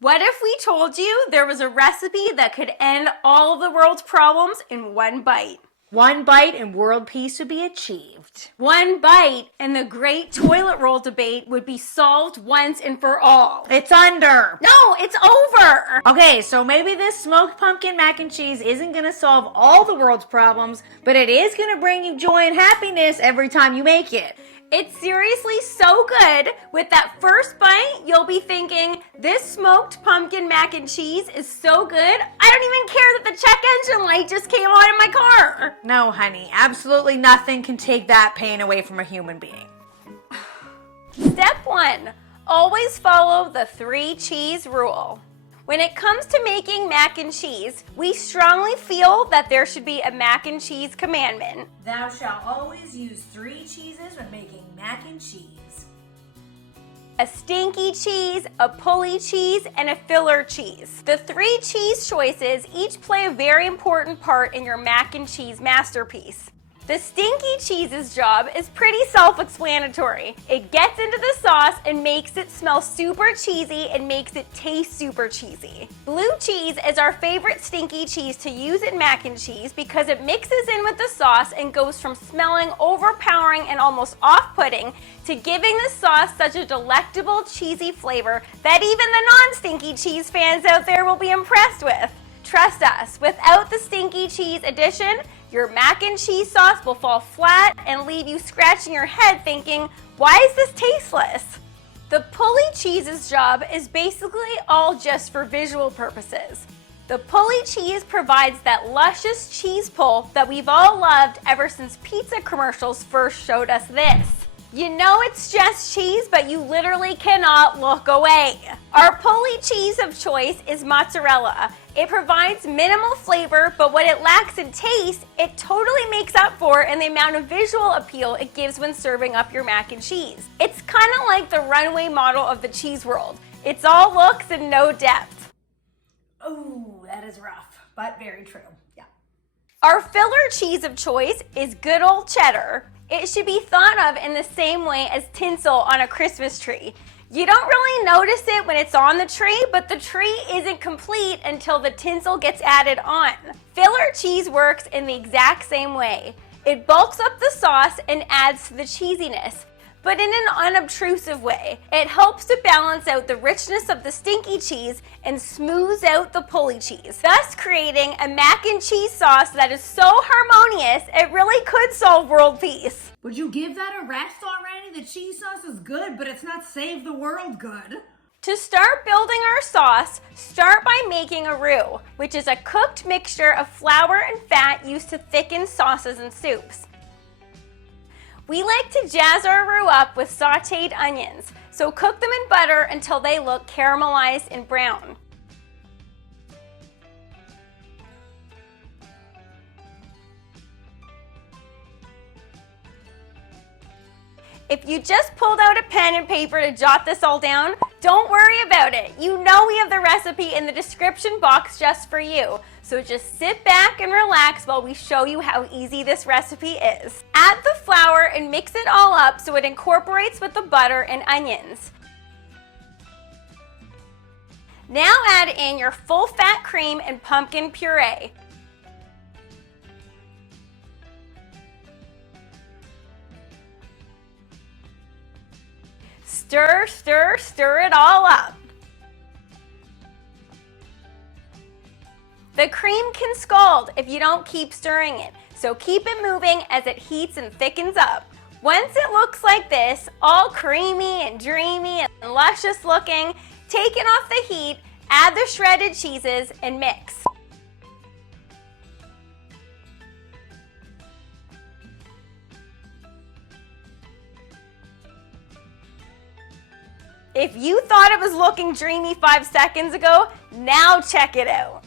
What if we told you there was a recipe that could end all of the world's problems in one bite? One bite and world peace would be achieved. One bite and the great toilet roll debate would be solved once and for all. It's under. No, it's over. Okay, so maybe this smoked pumpkin mac and cheese isn't gonna solve all the world's problems, but it is gonna bring you joy and happiness every time you make it. It's seriously so good. With that first bite, you'll be thinking, this smoked pumpkin mac and cheese is so good, I don't even care that the check engine light just came on in my car. No, honey, absolutely nothing can take that pain away from a human being. Step 1, always follow the 3 cheese rule. When it comes to making mac and cheese, we strongly feel that there should be a mac and cheese commandment. Thou shalt always use 3 cheeses when making mac and cheese. A stinky cheese, a pulley cheese, and a filler cheese. The 3 cheese choices each play a very important part in your mac and cheese masterpiece. The stinky cheese's job is pretty self-explanatory. It gets into the sauce and makes it smell super cheesy and makes it taste super cheesy. Blue cheese is our favorite stinky cheese to use in mac and cheese because it mixes in with the sauce and goes from smelling overpowering and almost off-putting to giving the sauce such a delectable cheesy flavor that even the non-stinky cheese fans out there will be impressed with. Trust us, without the stinky cheese addition, your mac and cheese sauce will fall flat and leave you scratching your head thinking, why is this tasteless? The pulley cheese's job is basically all just for visual purposes. The pulley cheese provides that luscious cheese pull that we've all loved ever since pizza commercials first showed us this. You know it's just cheese, but you literally cannot look away. Our pulley cheese of choice is mozzarella. It provides minimal flavor, but what it lacks in taste, it totally makes up for in the amount of visual appeal it gives when serving up your mac and cheese. It's kind of like the runway model of the cheese world. It's all looks and no depth. Oh, that is rough, but very true. Yeah. Our filler cheese of choice is good old cheddar. It should be thought of in the same way as tinsel on a Christmas tree. You don't really notice it when it's on the tree, but the tree isn't complete until the tinsel gets added on. Filler cheese works in the exact same way. It bulks up the sauce and adds to the cheesiness, but in an unobtrusive way. It helps to balance out the richness of the stinky cheese and smooths out the pulley cheese, thus creating a mac and cheese sauce that is so harmonious it really could solve world peace. Would you give that a rest already? The cheese sauce is good, but it's not save the world good. To start building our sauce, start by making a roux, which is a cooked mixture of flour and fat used to thicken sauces and soups. We like to jazz our roux up with sauteed onions, so cook them in butter until they look caramelized and brown. If you just pulled out a pen and paper to jot this all down, don't worry about it. You know we have the recipe in the description box just for you. So just sit back and relax while we show you how easy this recipe is. Add the flour and mix it all up so it incorporates with the butter and onions. Now add in your full fat cream and pumpkin puree. Stir, stir, stir it all up. The cream can scald if you don't keep stirring it, so keep it moving as it heats and thickens up. Once it looks like this, all creamy and dreamy and luscious looking, take it off the heat, add the shredded cheeses, and mix. If you thought it was looking dreamy 5 seconds ago, now check it out.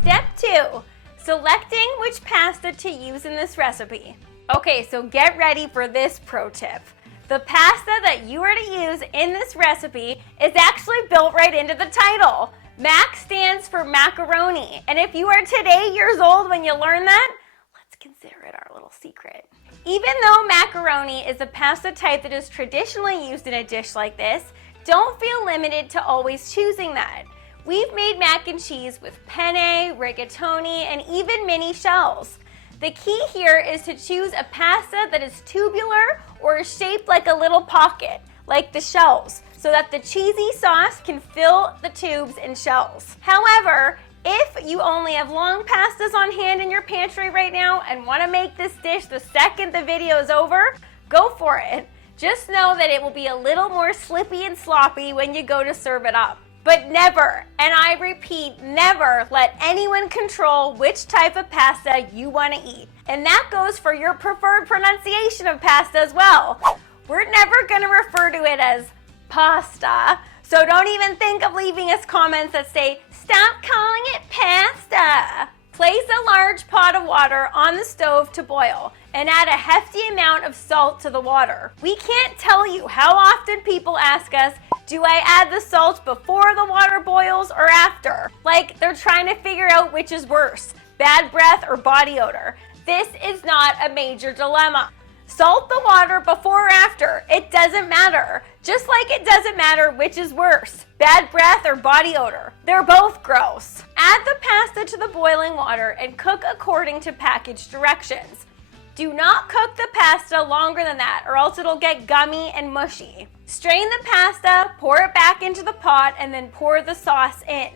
Step 2, selecting which pasta to use in this recipe. Okay, so get ready for this pro tip. The pasta that you are to use in this recipe is actually built right into the title. Mac stands for macaroni, and if you are today years old when you learn that, let's consider it our little secret. Even though macaroni is a pasta type that is traditionally used in a dish like this, don't feel limited to always choosing that. We've made mac and cheese with penne, rigatoni, and even mini shells. The key here is to choose a pasta that is tubular or is shaped like a little pocket, like the shells, so that the cheesy sauce can fill the tubes and shells. However, if you only have long pastas on hand in your pantry right now and want to make this dish the second the video is over, go for it. Just know that it will be a little more slippy and sloppy when you go to serve it up. But never, and I repeat, never let anyone control which type of pasta you want to eat. And that goes for your preferred pronunciation of pasta as well. We're never going to refer to it as pasta, so don't even think of leaving us comments that say, "Stop calling it pasta." Place a large pot of water on the stove to boil and add a hefty amount of salt to the water. We can't tell you how often people ask us, do I add the salt before the water boils or after? Like they're trying to figure out which is worse, bad breath or body odor. This is not a major dilemma. Salt the water before or after, it doesn't matter. Just like it doesn't matter which is worse, bad breath or body odor. They're both gross. Add the pasta to the boiling water and cook according to package directions. Do not cook the pasta longer than that or else it'll get gummy and mushy. Strain the pasta, pour it back into the pot, and then pour the sauce in.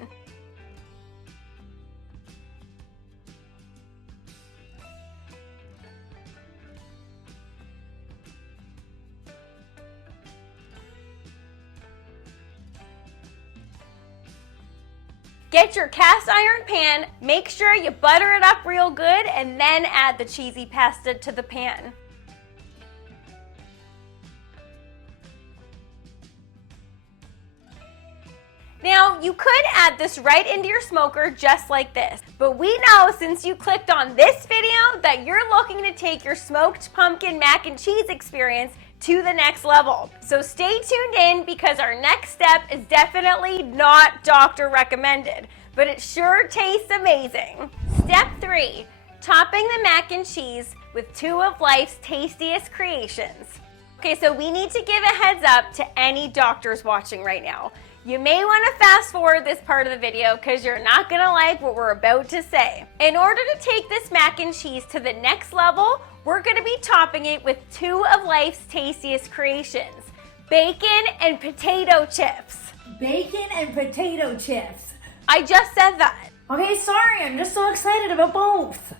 Get your cast iron pan, make sure you butter it up real good, and then add the cheesy pasta to the pan. Now, you could add this right into your smoker just like this, but we know since you clicked on this video that you're looking to take your smoked pumpkin mac and cheese experience to the next level. So stay tuned in because our next step is definitely not doctor recommended, but it sure tastes amazing. Step 3, topping the mac and cheese with 2 of life's tastiest creations. Okay, so we need to give a heads up to any doctors watching right now. You may want to fast forward this part of the video because you're not going to like what we're about to say. In order to take this mac and cheese to the next level, we're going to be topping it with 2 of life's tastiest creations, bacon and potato chips. Bacon and potato chips. I just said that. Okay, sorry, I'm just so excited about both.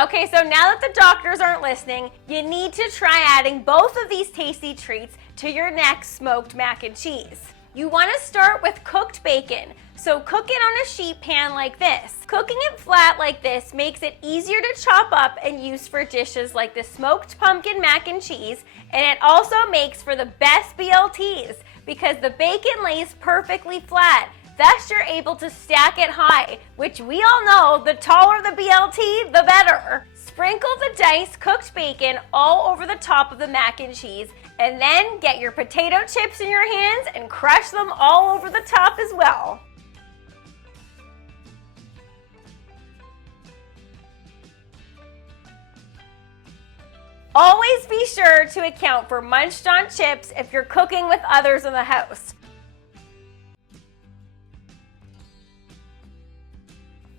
Okay, so now that the doctors aren't listening, you need to try adding both of these tasty treats to your next smoked mac and cheese. You want to start with cooked bacon, so cook it on a sheet pan like this. Cooking it flat like this makes it easier to chop up and use for dishes like the smoked pumpkin mac and cheese, and it also makes for the best BLTs because the bacon lays perfectly flat. Thus, you're able to stack it high, which we all know the taller the BLT, the better. Sprinkle the diced cooked bacon all over the top of the mac and cheese, and then get your potato chips in your hands and crush them all over the top as well. Always be sure to account for munched on chips if you're cooking with others in the house.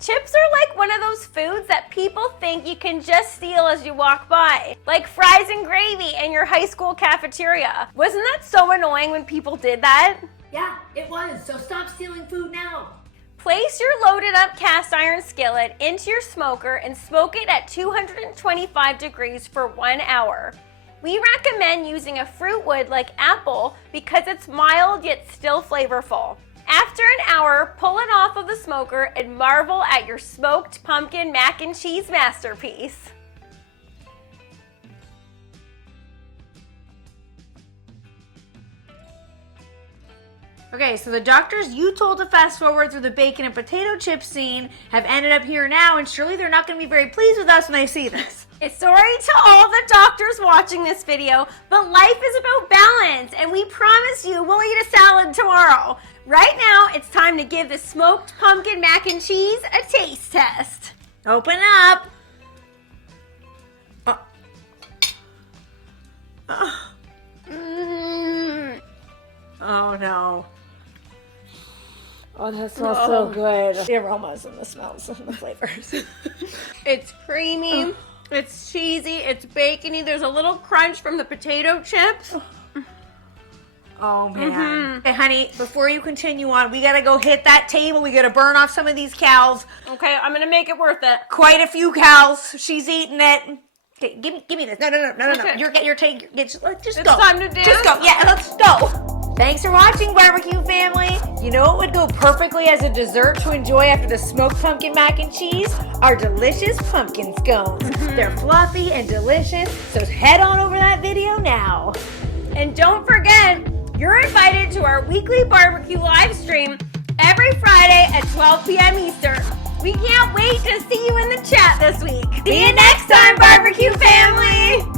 Chips are like one of those foods that people think you can just steal as you walk by, like fries and gravy in your high school cafeteria. Wasn't that so annoying when people did that? Yeah, it was, so stop stealing food now. Place your loaded up cast iron skillet into your smoker and smoke it at 225 degrees for 1 hour. We recommend using a fruit wood like apple because it's mild yet still flavorful. After an hour, pull it off of the smoker and marvel at your smoked pumpkin mac and cheese masterpiece. Okay, so the doctors you told to fast forward through the bacon and potato chip scene have ended up here now, and surely they're not going to be very pleased with us when they see this. Sorry to all the doctors watching this video, but life is about balance, and we promise you we'll eat a salad tomorrow. Right now, it's time to give the smoked pumpkin mac and cheese a taste test. Open up. Mmm. Oh no. Oh, that smells so good. The aromas and the smells and the flavors. It's creamy, it's cheesy, it's bacony. There's a little crunch from the potato chips. Oh man. Okay, honey, before you continue on, we gotta go hit that table. We gotta burn off some of these cows. Okay, I'm gonna make it worth it. Quite a few cows. She's eating it. Okay, give me this. No. Okay. You're taking. Just go. It's time to dance. Just go. Yeah, let's go. Thanks for watching, barbecue family. You know what would go perfectly as a dessert to enjoy after the smoked pumpkin mac and cheese? Our delicious pumpkin scones. They're fluffy and delicious, so head on over that video now. And don't forget, you're invited to our weekly barbecue live stream every Friday at 12 p.m. Eastern. We can't wait to see you in the chat this week. See you next time, barbecue family!